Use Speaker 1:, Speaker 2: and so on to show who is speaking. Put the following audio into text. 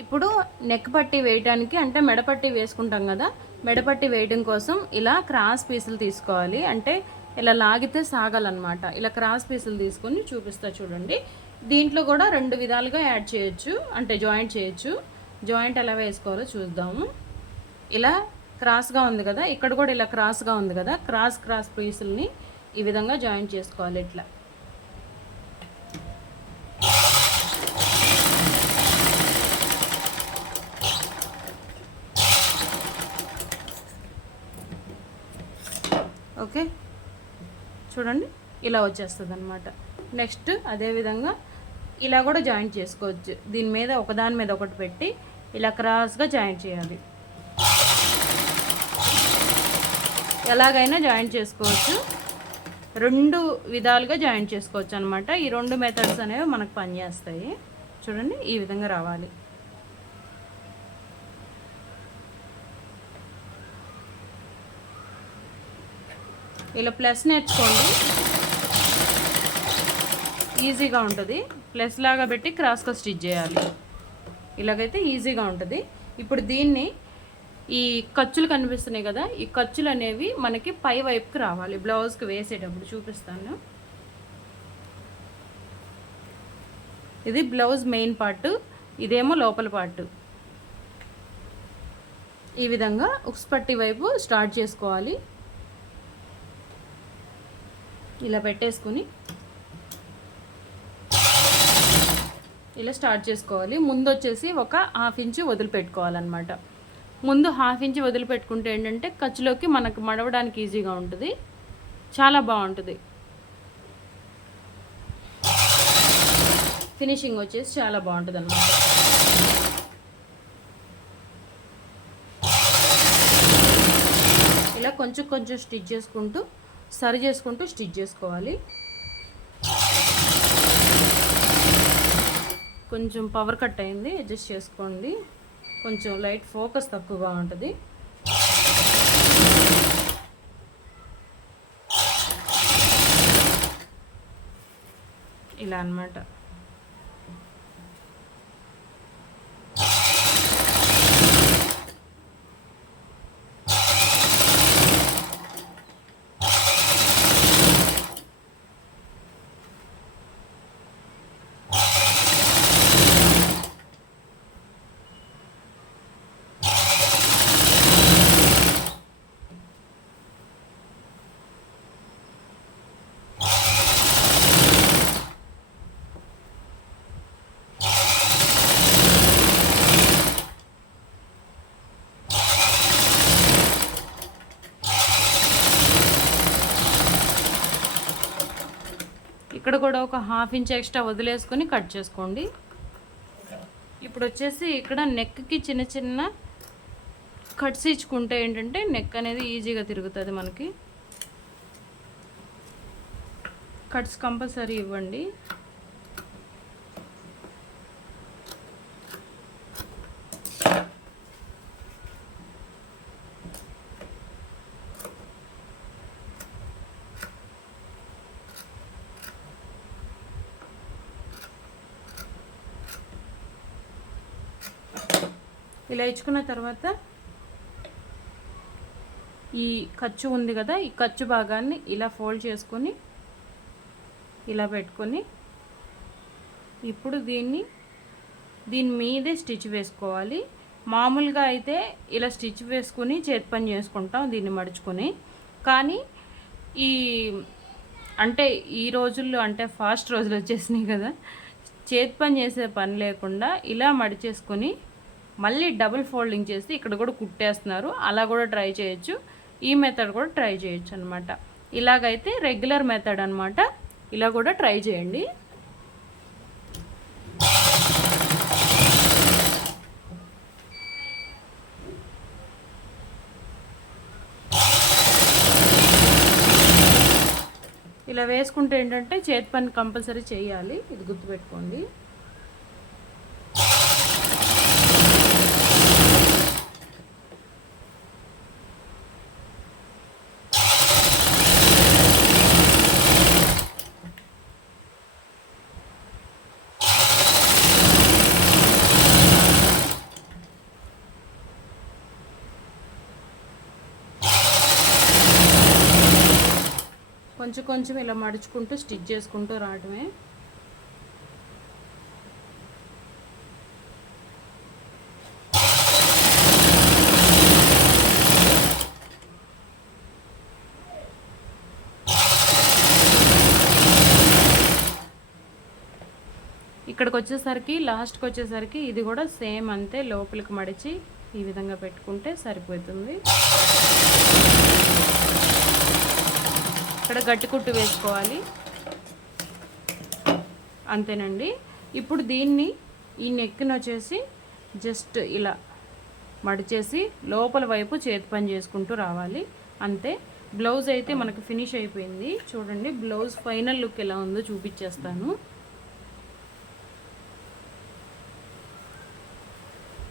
Speaker 1: ఇప్పుడు నెక్ పట్టి వేయడానికి అంటే మెడపట్టి వేసుకుంటాం కదా మెడపట్టి వేయడం కోసం ఇలా క్రాస్ పీసులు తీసుకోవాలి. అంటే ఇలా లాగితే సాగాలన్నమాట. ఇలా క్రాస్ పీసులు తీసుకొని చూపిస్తా చూడండి. దీంట్లో కూడా రెండు విధాలుగా యాడ్ చేయొచ్చు అంటే జాయింట్ చేయొచ్చు. జాయింట్ ఎలా వేసుకోవాలో చూద్దాము. ఇలా క్రాస్గా ఉంది కదా ఇక్కడ కూడా ఇలా క్రాస్గా ఉంది కదా క్రాస్ క్రాస్ పీసుల్ని ఈ విధంగా జాయింట్ చేసుకోవాలి ఇట్లా. ఓకే? చూడండి ఇలా వచ్చేస్తుంది అనమాట నెక్స్ట్ అదేవిధంగా ఇలా కూడా జాయింట్ చేసుకోవచ్చు. దీని మీద ఒకదాని మీద ఒకటి పెట్టి ఇలా క్రాస్గా జాయింట్ చేయాలి. ఎలాగైనా జాయింట్ చేసుకోవచ్చు. రెండు విధాలుగా జాయింట్ చేసుకోవచ్చు అనమాట ఈ రెండు మెథడ్స్ అనేవి మనకు పనిచేస్తాయి. చూడండి ఈ విధంగా రావాలి. ఇలా ప్లస్ నేర్చుకోండి. ఈజీగా ఉంటుంది. ప్లస్ లాగా పెట్టి క్రాస్గా స్టిచ్ చేయాలి. ఇలాగైతే ఈజీగా ఉంటుంది. ఇప్పుడు దీన్ని ఈ ఖర్చులు కనిపిస్తున్నాయి కదా ఈ ఖర్చులు అనేవి మనకి పై వైపుకి రావాలి. బ్లౌజ్కి వేసేటప్పుడు చూపిస్తాను. ఇది బ్లౌజ్ మెయిన్ పార్ట్ ఇదేమో లోపల పార్ట్ ఈ విధంగా ఉక్స్ పట్టి వైపు స్టార్ట్ చేసుకోవాలి. ఇలా పెట్టేసుకుని ఇలా స్టార్ట్ చేసుకోవాలి. ముందు వచ్చేసి ఒక హాఫ్ ఇంచు వదిలిపెట్టుకోవాలన్నమాట. ముందు హాఫ్ ఇంచ్ వదిలిపెట్టుకుంటే ఏంటంటే ఖర్చులోకి మనకు మడవడానికి ఈజీగా ఉంటుంది. చాలా బాగుంటుంది. ఫినిషింగ్ వచ్చేసి చాలా బాగుంటుంది అన్నమాట ఇలా కొంచెం కొంచెం స్టిచ్ చేసుకుంటూ సరి చేసుకుంటూ స్టిచ్ చేసుకోవాలి. కొంచెం పవర్ కట్ అయింది అడ్జస్ట్ చేసుకోండి. కొంచెం లైట్ ఫోకస్ తక్కువగా ఉంటుంది. ఇలా అన్నమాట. ఇక్కడ కూడా ఒక హాఫ్ ఇంచ్ ఎక్స్ట్రా వదిలేసుకొని కట్ చేసుకోండి. ఇప్పుడు వచ్చేసి ఇక్కడ నెక్కి చిన్న చిన్న కట్స్ ఇచ్చుకుంటే ఏంటంటే నెక్ అనేది ఈజీగా తిరుగుతుంది మనకి. కట్స్ కంపల్సరీ ఇవ్వండి. ఇలా ఇచ్చుకున్న తర్వాత ఈ ఖర్చు ఉంది కదా ఈ ఖర్చు భాగాన్ని ఇలా ఫోల్డ్ చేసుకొని ఇలా పెట్టుకొని ఇప్పుడు దీన్ని దీని మీదే స్టిచ్ వేసుకోవాలి. మామూలుగా అయితే ఇలా స్టిచ్ వేసుకుని చేతి పని చేసుకుంటాం దీన్ని మడుచుకొని. కానీ ఈ అంటే ఈ రోజుల్లో అంటే ఫాస్ట్ రోజులు వచ్చేసినాయి కదా చేతి పని చేసే పని లేకుండా ఇలా మడిచేసుకొని మళ్ళీ డబుల్ ఫోల్డింగ్ చేసి ఇక్కడ కూడా కుట్టేస్తున్నారు. అలా కూడా ట్రై చేయొచ్చు. ఈ మెథడ్ కూడా ట్రై చేయొచ్చు అనమాట ఇలాగైతే రెగ్యులర్ మెథడ్ అనమాట ఇలా కూడా ట్రై చేయండి. ఇలా వేసుకుంటే ఏంటంటే చేతి పని కంపల్సరీ చేయాలి. ఇది గుర్తుపెట్టుకోండి. కొంచెం కొంచెం ఇలా మడుచుకుంటూ స్టిచ్ చేసుకుంటూ రావడమే ఇక్కడికి వచ్చేసరికి లాస్ట్కి వచ్చేసరికి ఇది కూడా సేమ్ అంతే లోపలికి మడిచి ఈ విధంగా పెట్టుకుంటే సరిపోతుంది. ఇక్కడ గట్టి కుట్టు వేసుకోవాలి. అంతేనండి. ఇప్పుడు దీన్ని ఈ నెక్ని వచ్చేసి జస్ట్ ఇలా మడిచేసి లోపల వైపు చేతి పని చేసుకుంటూ రావాలి. అంతే. బ్లౌజ్ అయితే మనకు ఫినిష్ అయిపోయింది. చూడండి బ్లౌజ్ ఫైనల్ లుక్ ఎలా ఉందో చూపించేస్తాను.